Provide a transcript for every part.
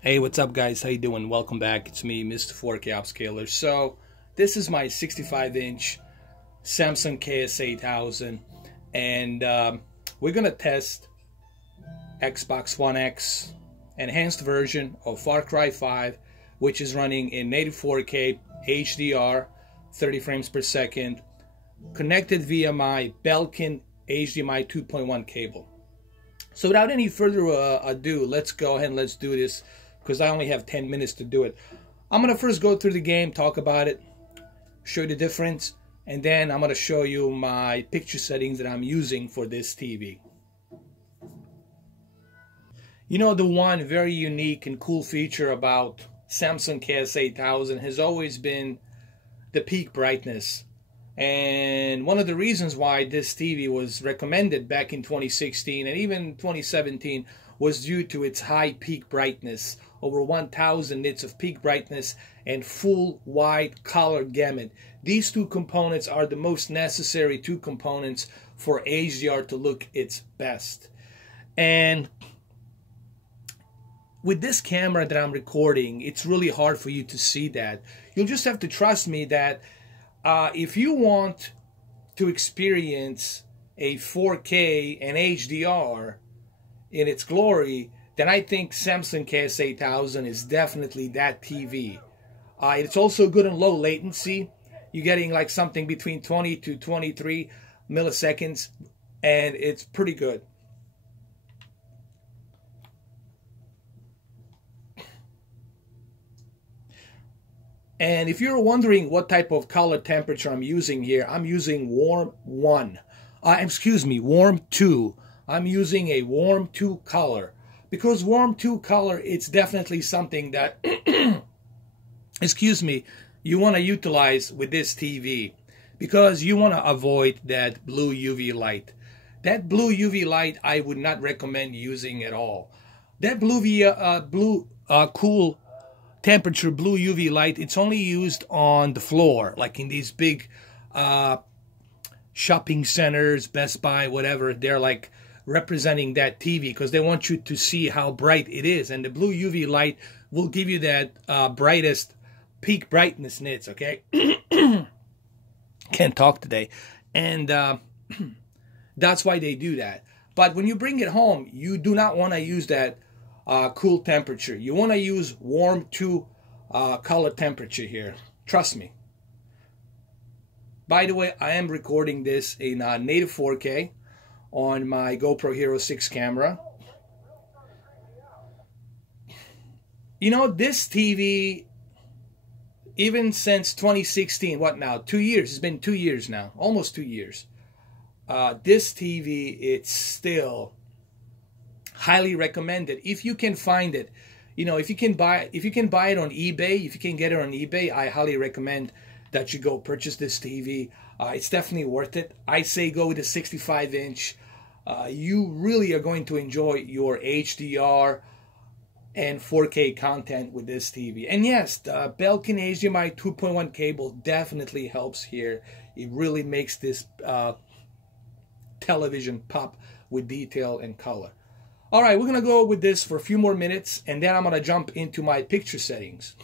Hey, what's up guys? How you doing? Welcome back. It's me, Mr. 4K Upscaler. So, this is my 65-inch Samsung KS8000 and we're going to test Xbox One X enhanced version of Far Cry 5, which is running in native 4K HDR, 30 frames per second, connected via my Belkin HDMI 2.1 cable. So without any further ado, let's go ahead and let's do this, because I only have 10 minutes to do it. I'm going to first go through the game, talk about it, show you the difference, and then I'm going to show you my picture settings that I'm using for this TV. You know, the one very unique and cool feature about Samsung KS8000 has always been the peak brightness. And one of the reasons why this TV was recommended back in 2016 and even 2017 was due to its high peak brightness, over 1000 nits of peak brightness and full wide color gamut. These two components are the most necessary two components for HDR to look its best. And with this camera that I'm recording, it's really hard for you to see that. You'll just have to trust me that if you want to experience a 4K and HDR in its glory, then I think Samsung KS8000 is definitely that TV. It's also good in low latency. You're getting like something between 20 to 23 milliseconds, and it's pretty good. And if you're wondering what type of color temperature I'm using here, I'm using warm 1. Warm 2. I'm using a warm 2 color. Because warm 2 color, it's definitely something that, you want to utilize with this TV. Because you want to avoid that blue UV light. That blue UV light, I would not recommend using at all. That cool temperature blue UV light, it's only used on the floor, like in these big shopping centers, Best Buy, whatever. They're like representing that TV because they want you to see how bright it is, and the blue UV light will give you that brightest peak brightness nits. Okay. Can't talk today. And that's why they do that. But when you bring it home, you do not want to use that cool temperature. You want to use warm 2 color temperature here. Trust me. By the way, I am recording this in native 4K on my GoPro Hero 6 camera. You know, this TV, even since 2016, what now? 2 years. It's been 2 years now. Almost 2 years. This TV, it's still highly recommended if you can find it. You know, if you can buy it on eBay, if you can get it on eBay, I highly recommend that you go purchase this TV. It's definitely worth it. I say go with a 65-inch. You really are going to enjoy your HDR and 4K content with this TV. And yes, the Belkin HDMI 2.1 cable definitely helps here. It really makes this television pop with detail and color. All right, we're going to go with this for a few more minutes, and then I'm going to jump into my picture settings.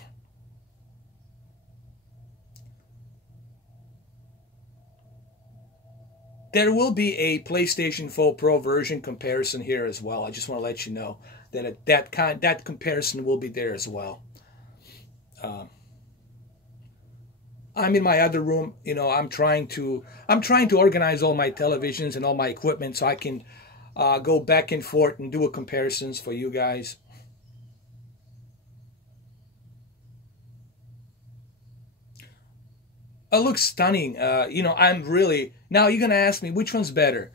There will be a PlayStation 4 Pro version comparison here as well. I just want to let you know that that comparison will be there as well. I'm in my other room. You know, I'm trying to organize all my televisions and all my equipment so I can go back and forth and do a comparisons for you guys. It looks stunning. You know, now you're gonna ask me which one's better.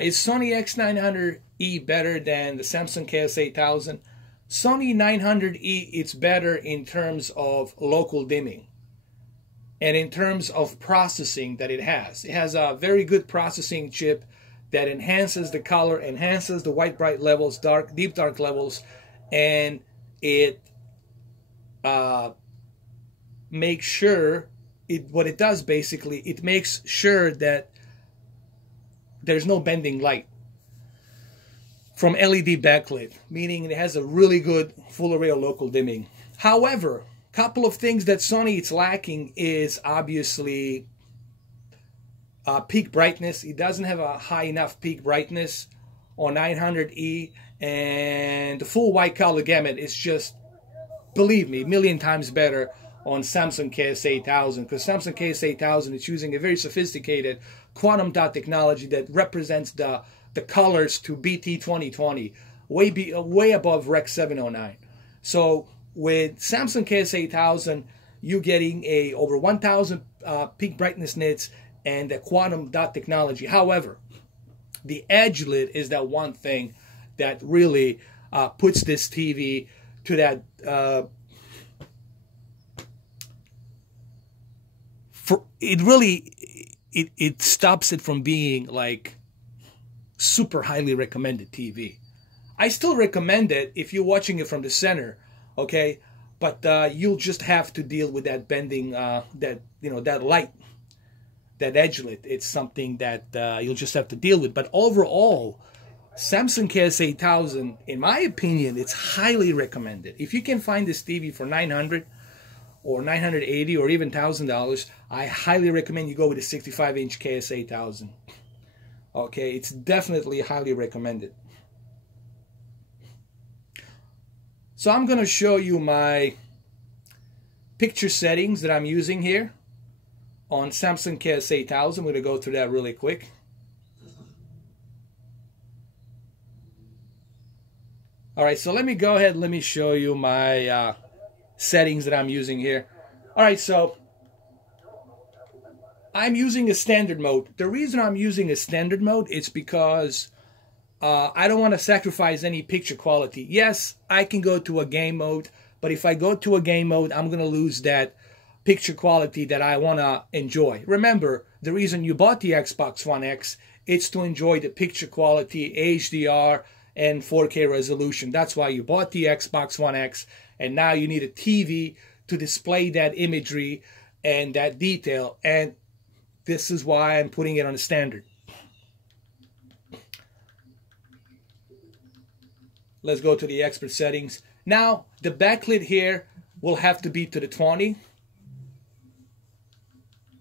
Is Sony X900E better than the Samsung KS8000? Sony 900E, it's better in terms of local dimming and in terms of processing that it has. It has a very good processing chip that enhances the color, enhances the white bright levels, deep dark levels, and it makes sure, what it does basically, it makes sure that there's no bending light. from LED backlit, meaning it has a really good full array of local dimming. However, a couple of things that Sony is lacking is obviously peak brightness. It doesn't have a high enough peak brightness on 900E, and the full white color gamut is just, believe me, a million times better on Samsung KS8000, because Samsung KS8000 is using a very sophisticated quantum dot technology that represents the colors to BT 2020, way above Rec 709. So with Samsung KS8000, you're getting a over 1,000 peak brightness nits and the quantum dot technology. However, the edge lit is that one thing that really puts this TV to that. It stops it from being like super highly recommended TV. I still recommend it if you're watching it from the center, okay? But you'll just have to deal with that bending, that light, that edge lit. It's something that you'll just have to deal with. But overall, Samsung KS8000, in my opinion, it's highly recommended. If you can find this TV for $900 or $980 or even $1,000, I highly recommend you go with a 65-inch KS8000. Okay, it's definitely highly recommended. So I'm going to show you my picture settings that I'm using here on Samsung KS8000. I'm going to go through that really quick. Alright, so let me go ahead and let me show you my settings that I'm using here. Alright, so I'm using a standard mode. The reason I'm using a standard mode is because I don't want to sacrifice any picture quality. Yes, I can go to a game mode, but if I go to a game mode, I'm going to lose that picture quality that I want to enjoy. Remember, the reason you bought the Xbox One X, it's to enjoy the picture quality, HDR, and 4K resolution. That's why you bought the Xbox One X, and now you need a TV to display that imagery and that detail, and this is why I'm putting it on the standard. Let's go to the expert settings. Now, the backlit here will have to be to the 20.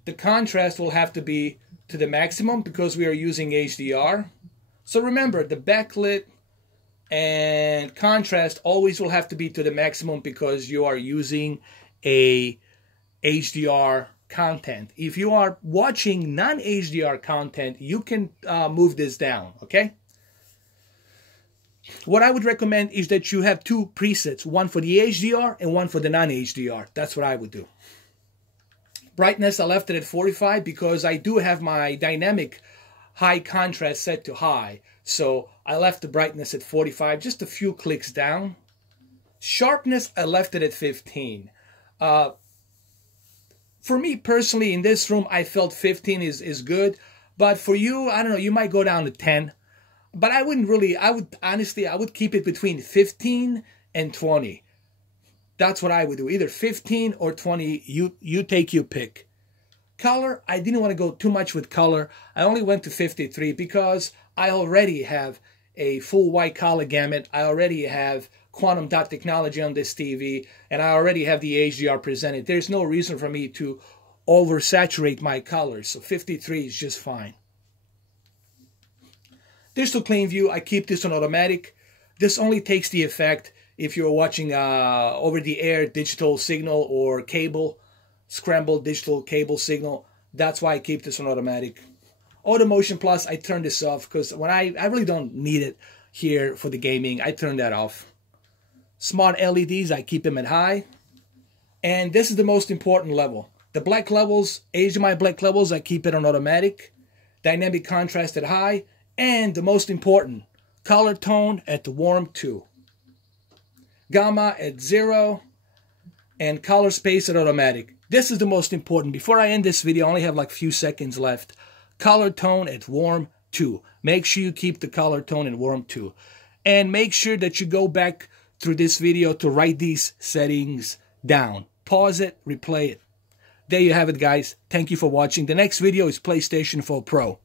The contrast will have to be to the maximum because we are using HDR. So remember, the backlit and contrast always will have to be to the maximum because you are using a HDR content. If you are watching non-HDR content, you can move this down, okay? What I would recommend is that you have two presets, one for the HDR and one for the non-HDR. That's what I would do. Brightness, I left it at 45 because I do have my dynamic high contrast set to high. So I left the brightness at 45, just a few clicks down. Sharpness, I left it at 15. For me personally, in this room, I felt 15 is good. But for you, I don't know, you might go down to 10. But I wouldn't really, I would keep it between 15 and 20. That's what I would do. Either 15 or 20, you take your pick. Color, I didn't want to go too much with color. I only went to 53 because I already have a full white color gamut. I already have quantum dot technology on this TV, and I already have the HDR presented. There's no reason for me to oversaturate my colors, so 53 is just fine. Digital clean view, I keep this on automatic. This only takes the effect if you're watching over-the-air digital signal or cable, scrambled digital cable signal. That's why I keep this on automatic. Auto Motion Plus, I turn this off because when I really don't need it here for the gaming. I turn that off. Smart LEDs, I keep them at high. And this is the most important level. The black levels, Hdmi black levels, I keep it on automatic. Dynamic contrast at high. And the most important, color tone at the warm 2. Gamma at 0. And color space at automatic. This is the most important. Before I end this video, I only have like a few seconds left. Color tone at warm 2. Make sure you keep the color tone at warm 2. And make sure that you go back through this video to write these settings down. Pause it, replay it. There you have it, guys. Thank you for watching. The next video is PlayStation 4 Pro.